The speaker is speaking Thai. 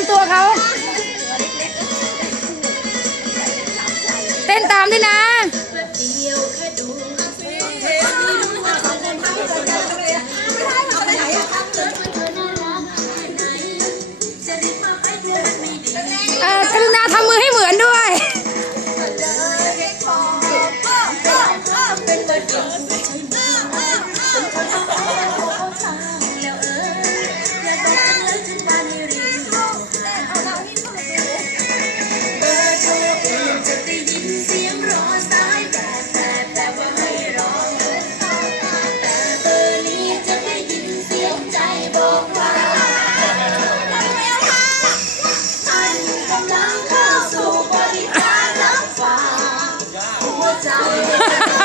ามตัวเขา เต้นตามด้วยนะ 我找一